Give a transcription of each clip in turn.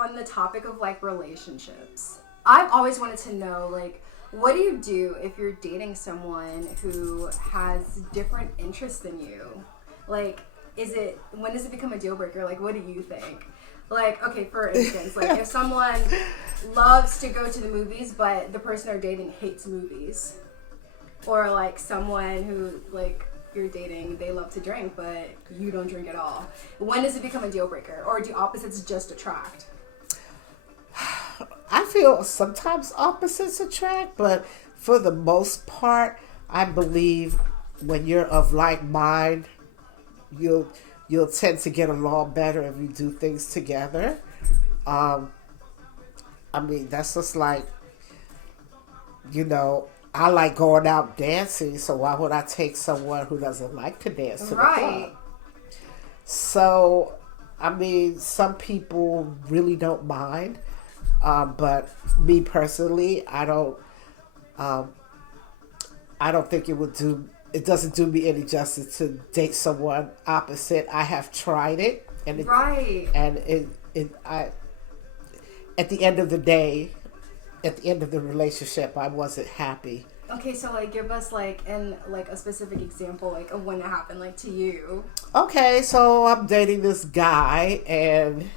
on the topic of like relationships, I've always wanted to know, like, what do you do if you're dating someone who has different interests than you? Like, when does it become a deal breaker? Like, what do you think? Like, okay, for instance, like if someone loves to go to the movies, but the person they're dating hates movies, or like someone who like you're dating, they love to drink, but you don't drink at all. When does it become a deal breaker, or do opposites just attract? I feel sometimes opposites attract, but for the most part, I believe when you're of like mind, you'll tend to get along better if you do things together. I mean, that's just like, I like going out dancing, so why would I take someone who doesn't like to dance to the club? So, I mean, some people really don't mind, but me personally, I don't think it doesn't do me any justice to date someone opposite. I have tried it, and at the end of the day, at the end of the relationship, I wasn't happy. Okay, so like give us like a specific example like of when it happened, like to you. Okay, so I'm dating this guy and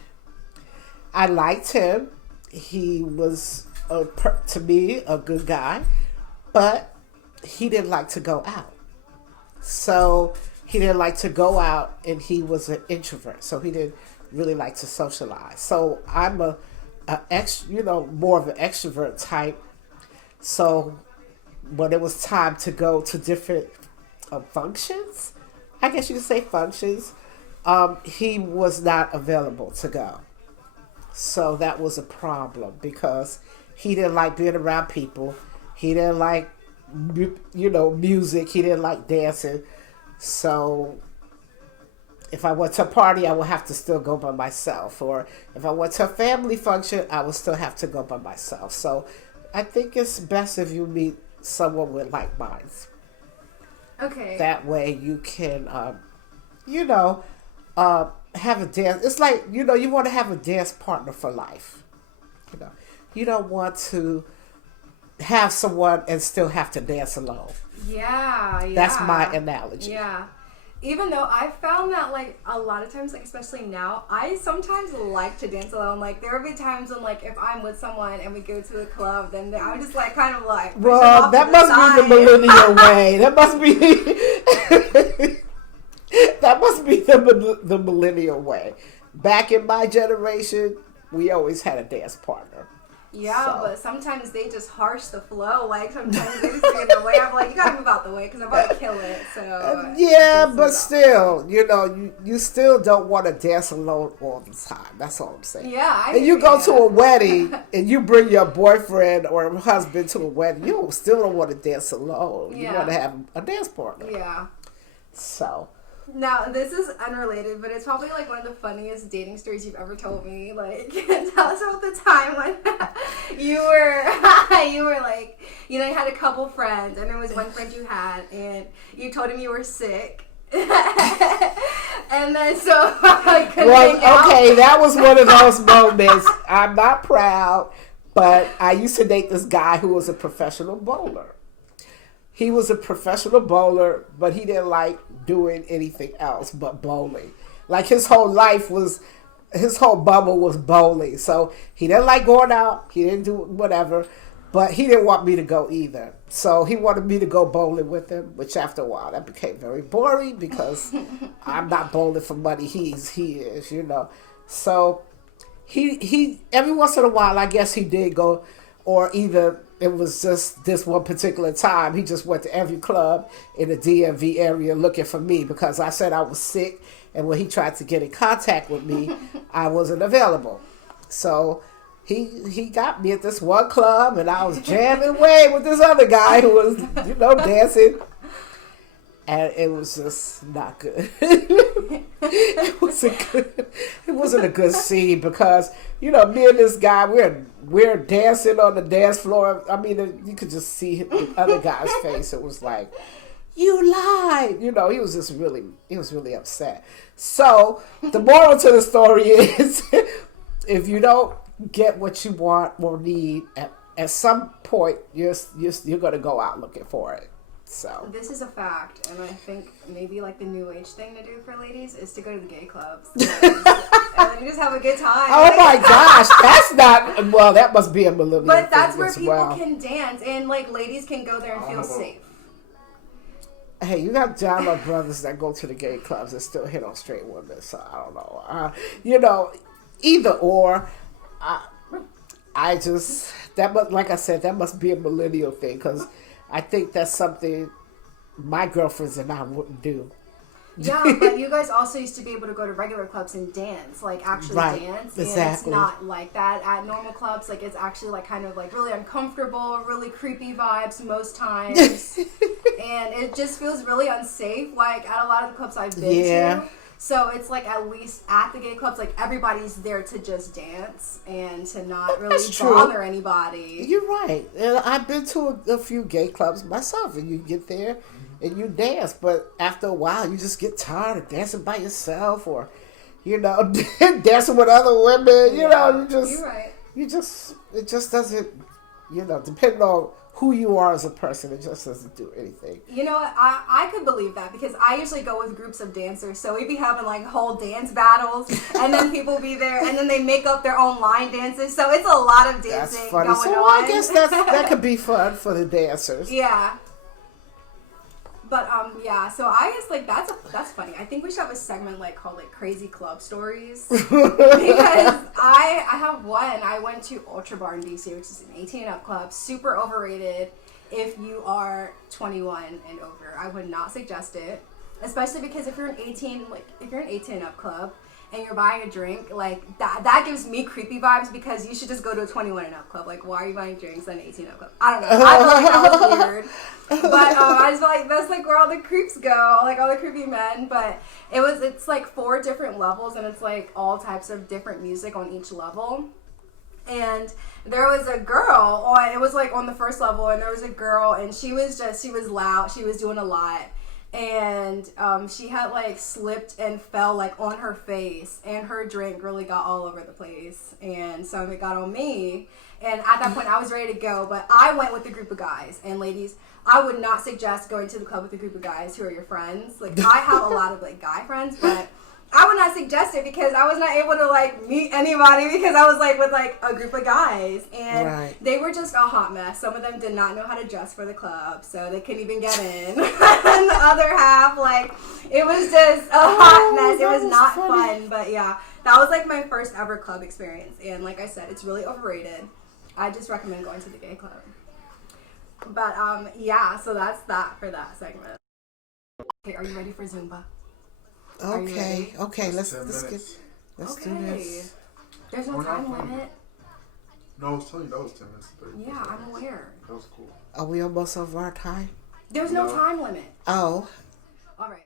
I liked him. He was to me a good guy, but he didn't like to go out. So he didn't like to go out, and he was an introvert, so he didn't really like to socialize. So I'm more of an extrovert type. So when it was time to go to different functions, I guess you could say functions, he was not available to go. So that was a problem because he didn't like being around people. He didn't like, music. He didn't like dancing. So if I went to a party, I would have to still go by myself. Or if I went to a family function, I would still have to go by myself. So I think it's best if you meet someone with like minds. Okay. That way you can, have a dance. It's like, you want to have a dance partner for life. You don't want to have someone and still have to dance alone. Yeah. That's my analogy. Yeah. Even though I found that, like, a lot of times, like, especially now, I sometimes like to dance alone. Like, there will be times when, like, if I'm with someone and we go to the club, then I'm just, like, kind of, like, well, that must be the millennial way. That must be... that must be the millennial way. Back in my generation, we always had a dance partner. Yeah, but sometimes they just harsh the flow. Like, sometimes they just get in the way. I'm like, you gotta move out the way because I'm about to kill it. So yeah, but still, you still don't want to dance alone all the time. That's all I'm saying. Yeah, and you go to a wedding and you bring your boyfriend or husband to a wedding, you still don't want to dance alone. Yeah. You want to have a dance partner. Yeah. So... Now, this is unrelated, but it's probably, like, one of the funniest dating stories you've ever told me. Like, tell us about the time when you were, like, you had a couple friends, and there was one friend you had, and you told him you were sick. And then, so, I couldn't hang out. Okay, that was one of those moments. I'm not proud, but I used to date this guy who was a professional bowler. He was a professional bowler, but he didn't like doing anything else but bowling. Like his whole bubble was bowling. So he didn't like going out. He didn't do whatever, but he didn't want me to go either. So he wanted me to go bowling with him, which after a while that became very boring because I'm not bowling for money. He is. So he every once in a while, I guess he did go, or either it was just this one particular time, he just went to every club in the DMV area looking for me because I said I was sick, and when he tried to get in contact with me, I wasn't available. So he got me at this one club, and I was jamming away with this other guy who was, dancing. And it was just not good. It wasn't a good scene because, me and this guy, we're dancing on the dance floor. I mean, you could just see the other guy's face. It was like, you lied. He was really upset. So the moral to the story is if you don't get what you want or need at some point, you're going to go out looking for it. So this is a fact, and I think maybe like the new age thing to do for ladies is to go to the gay clubs and then just have a good time. Oh my gosh, that's not, well, that must be a millennial But that's thing where as people well. can dance, and like ladies can go there and feel safe. Hey, you got John Love brothers that go to the gay clubs and still hit on straight women, so I don't know. Either or. I just, like I said, that must be a millennial thing, because I think that's something my girlfriends and I wouldn't do. Yeah, but you guys also used to be able to go to regular clubs and dance, like actually dance. And it's not like that at normal clubs. Like it's actually like kind of like really uncomfortable, really creepy vibes most times. And it just feels really unsafe, like at a lot of the clubs I've been to. So it's like at least at the gay clubs, like everybody's there to just dance and to not really bother anybody. You're right. And I've been to a few gay clubs myself, and you get there and you dance, but after a while you just get tired of dancing by yourself, or dancing with other women. You're right. It just doesn't, depending on who you are as a person, it just doesn't do anything. You know what? I could believe that, because I usually go with groups of dancers, so we'd be having like whole dance battles, and then people be there, and then they make up their own line dances, so it's a lot of dancing. That's funny. Going So on. I guess that could be fun for the dancers. Yeah. But so I guess like that's funny. I think we should have a segment like called like crazy club stories, because I have one. I went to Ultra Bar in DC, which is an 18 and up club. Super overrated. If you are 21 and over, I would not suggest it, especially because if you're an 18 and up club and you're buying a drink, like that gives me creepy vibes, because you should just go to a 21 and up club. Like, why are you buying drinks at an 18 and up club? I don't know. I feel like that was weird. But I just feel like that's like where all the creeps go, like all the creepy men. But it's like 4 different levels, and it's like all types of different music on each level. And there was a girl it was like on the first level, and there was a girl, and she was loud, she was doing a lot. And she had like slipped and fell like on her face, and her drink really got all over the place, and some of it got on me. And at that point I was ready to go, but I went with a group of guys. And ladies, I would not suggest going to the club with a group of guys who are your friends. Like, I have a lot of like guy friends, but I would not suggest it, because I was not able to like meet anybody, because I was like with like a group of guys, and they were just a hot mess. Some of them did not know how to dress for the club, so they couldn't even get in. And the other half, like, it was just a hot mess. It was not fun, but yeah, that was like my first ever club experience. And like I said, it's really overrated. I just recommend going to the gay club. But so that's that for that segment. Okay, are you ready for Zumba? Okay, let's do this. There's no time limit. No, I was telling you that was 10 minutes. Yeah, I'm aware. That was cool. Are we almost over our time? There's no time limit. Oh. All right.